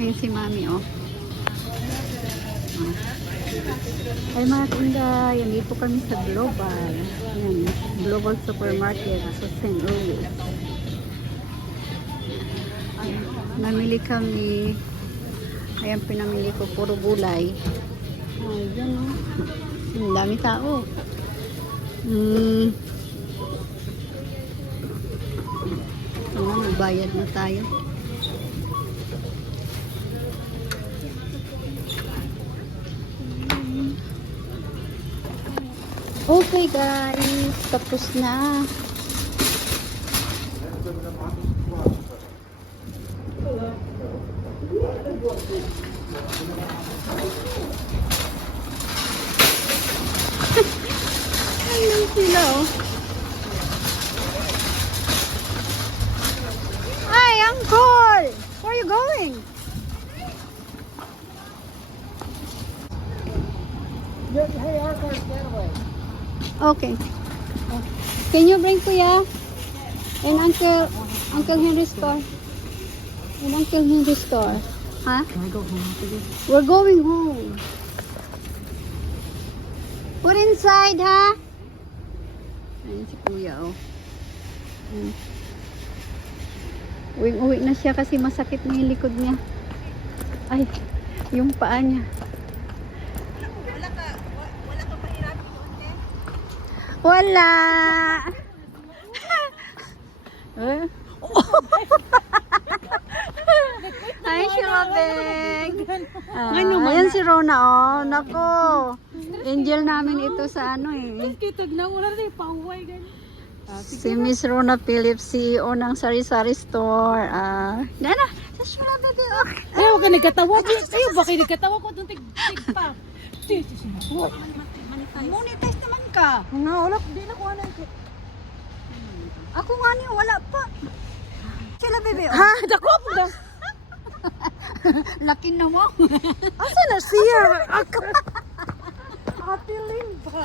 Ayun si Mami, oh. Ay mga kainday, dito kami sa Global. Ayan, Global Supermarket sa St. Louis. Namili kami. Ayan, pinamili ko puro gulay. Ay, dyan, oh. Ang dami tao. Magbayad na tayo. Okay guys, tapos na. Ayun sila, oh. Hi, Uncle! Where are you going? Hey, our car's that way. Okay. Can you bring Kuya and Uncle Henry's car? And Uncle Henry's car. Huh? Can I go home after this? We're going home. Put inside, ha? Ayun si Kuya, oh. Uwi na siya kasi masakit na yung likod niya. Ay, yung paa niya. Wala ka mahirapi doon, eh? Wala! Eh? Hi, Shilabeng! Ayan si Rona, oh. Nako! Angel namin ito sa ano, eh. Kitag na, wala rin pauway ganyan. Si Miss Rona Phillips, CEO ng Sari-Sari Store. Dana, sa Shula, baby. Ayaw ka nagkatawa. Ayaw ba kayo nagkatawa ko itong tig-pa? Monetize naman ka. Nga, wala. Di na ko ano. Ako nga niya, wala pa. Shula, baby. Ha? Dako po na. Laki na mo. Asa na siya? Ate Linda.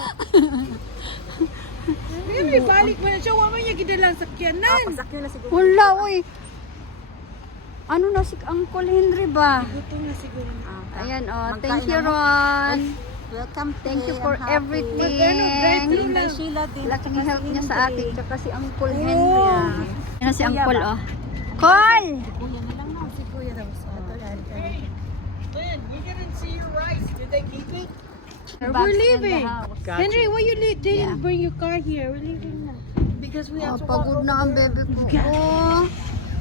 May balik mo na siya. Wala niya gidalang sakyanan. Sakyan na siguro. Wala, uy. Ano na si Uncle Henry ba? Gutom na siguro. Ayan, oh. Thank you, Ron. Welcome. Thank you for everything. Laking help niya sa akin. Tsaka si Uncle Henry. Yan na si Uncle, oh. Call! Kuya na lang na. Si Kuya daw. Lynn, we didn't see your rice. Did they keep it? We're leaving. Henry, why you didn't bring your car here? We're leaving now. Because we have to walk Pagod over. na ang baby ko. Oh,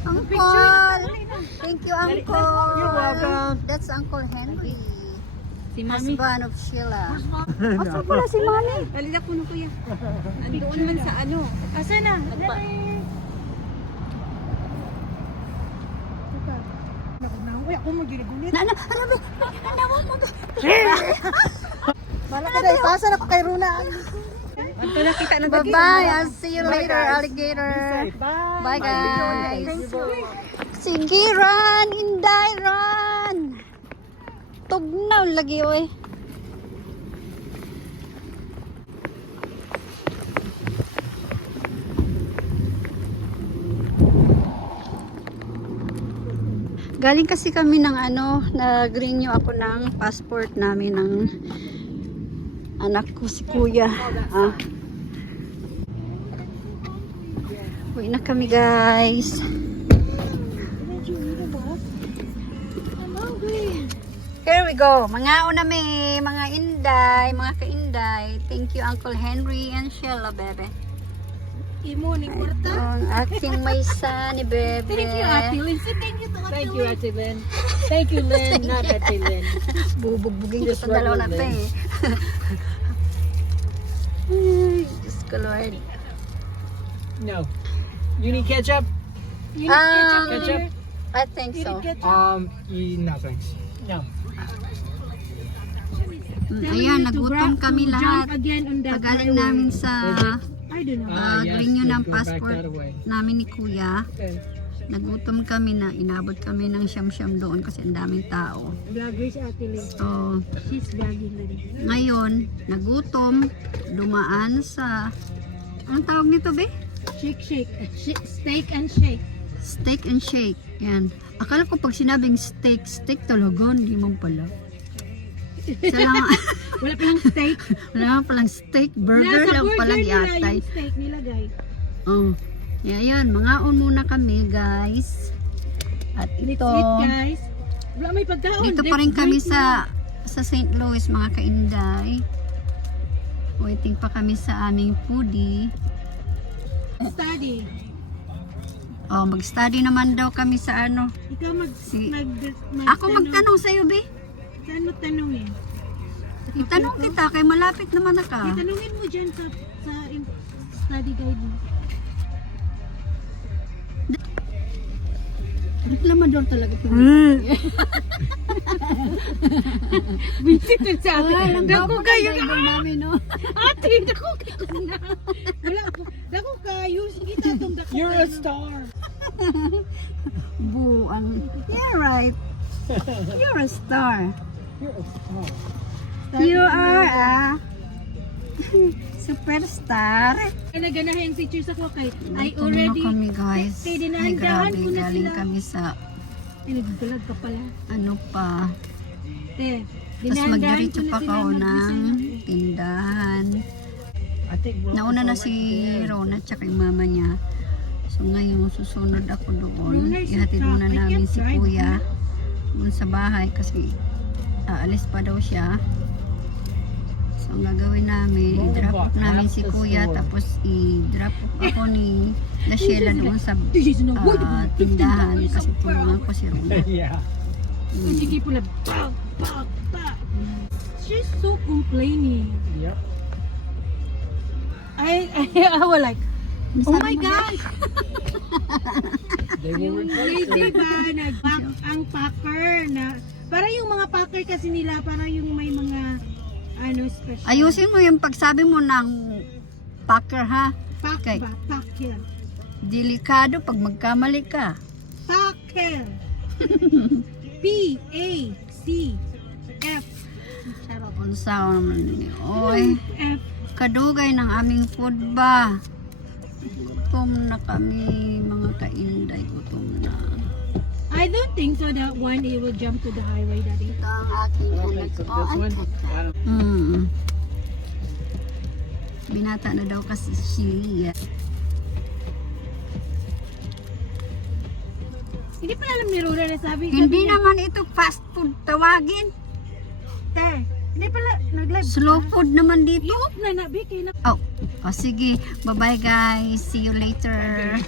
Uncle! Thank you, Uncle. You're welcome. That's Uncle Henry. Si Mami. Husband of Sheila. Asa pala si Mami? Alila ko na kuya. Andoon man sa ano. Asa na? Uy, ako magigigulit. Ano ba? Ano mo? Bala ka dahil pasan ako kay Runa. Ito na kita na Bye-bye. I'll see you later, alligator. Bye. Bye, guys. Sige, Ron. Inday, Ron. Tugnaw lagi, oy. Galing kasi kami ng ano, nag-renew ako ng passport namin ng anak ko si Kuya. Uwi na kami, guys. Here we go. Mga unami, mga inday, mga kainday. Thank you, Uncle Henry and Sheila, bebe. Imo ni kwarta. Ang aking may son ni bebe. Thank you, Ate Lynn. Thank you to Ate Lynn. Thank you, Ate Lynn. Thank you, Lynn. Not Ate Lynn. Bubugbugin ko sa dalawa na ito, eh. Ay, Diyos ko, Lord. No. You need ketchup? You need ketchup, Ketchup? I think You so. need ketchup. No thanks. No. Ayan, nagutom kami lahat. Again on that Pagaling namin sa I don't know. renew ng go back passport that way. namin ni Kuya. Okay. Nagutom kami na inabot kami ng siyam-siyam doon kasi ang daming tao. Vlogger si Ate Lynn. So, She's vlogging na rin. ngayon, nagutom, dumaan sa, anong tawag nito, be? Shake. Steak and shake. Steak and shake. Yan. Akala ko pag sinabing steak talaga, hindi mo pala. Isa lang, Wala palang steak. wala palang steak, burger lang palang nila yatay. yung steak nilagay. Oh. Yan, mga muna kami, guys. At Let's ito, eat, guys. Wala may pagkaon. dito pa rin kami sa St. Louis, mga kainday. Waiting pa kami sa aming foodie. Study. Oh, mag-study naman daw kami sa ano. Ikaw Ako magtanong sa'yo, Bi. Saan mo tanongin? Itanong kita, kay malapit naman na ka. Tanungin mo dyan sa study guide mo. Reklamador talaga ito. Visit sa Alam Dako kayo na. namin, no? Ate, dako kayo na. Wala ko. Dako kayo. Sige tatong dako You're kayo a na. star. Buang. Yeah, right. You're a star. You're a star. You are a superstar. Naganahan yung pictures ako kay I Ito already na kami, guys. kay Ay, dinahandahan grabe. ko na Galing sila. kami sa Nagdalag ka pala. ano pa. Te, Tapos dinahandahan magdiretso ko na pa sila kao ng mag-design. tindahan. I think Rome Nauna is na already si there. Rona at yung mama niya. So ngayon susunod ako doon. Rona is Ihatid a muna truck. I namin can't si drive. kuya doon sa bahay kasi aalis pa daw siya. So ang gagawin namin, Rona i-drop bought off namin half si the kuya store. tapos i-drop off ako ni Sheila doon sa This is no good. tindahan kasi tulungan ko si Rona. Yeah. Sige pula. Pak, pak, pak. She's so complaining. Yep. I was like, oh my God! They will Yung replace lady it. ba, nag-back ang packer na, para yung mga packer kasi nila, para yung may mga, ano, special. Ayusin mo yung pagsabi mo ng packer ha. Pack Okay. ba? Packer. Delikado pag magkamali ka. Packer. P-A-C-F. Charot. Unsa naman ni oy. F. Kadugay ng aming food ba? Gutom na kami, mga kainday. Gutom na. I don't think so that one it will jump to the highway, Daddy. Ito ang aking Okay, so this one, Adam. Binata na daw kasi si Sheila. Hindi pa alam ni Rona na sabi. Hindi sabi niya, naman ito fast food tawagin. Te, hindi pala nag-live. Slow food naman dito. I-off na na, Vicky. Oh, sige. Bye-bye guys. See you later.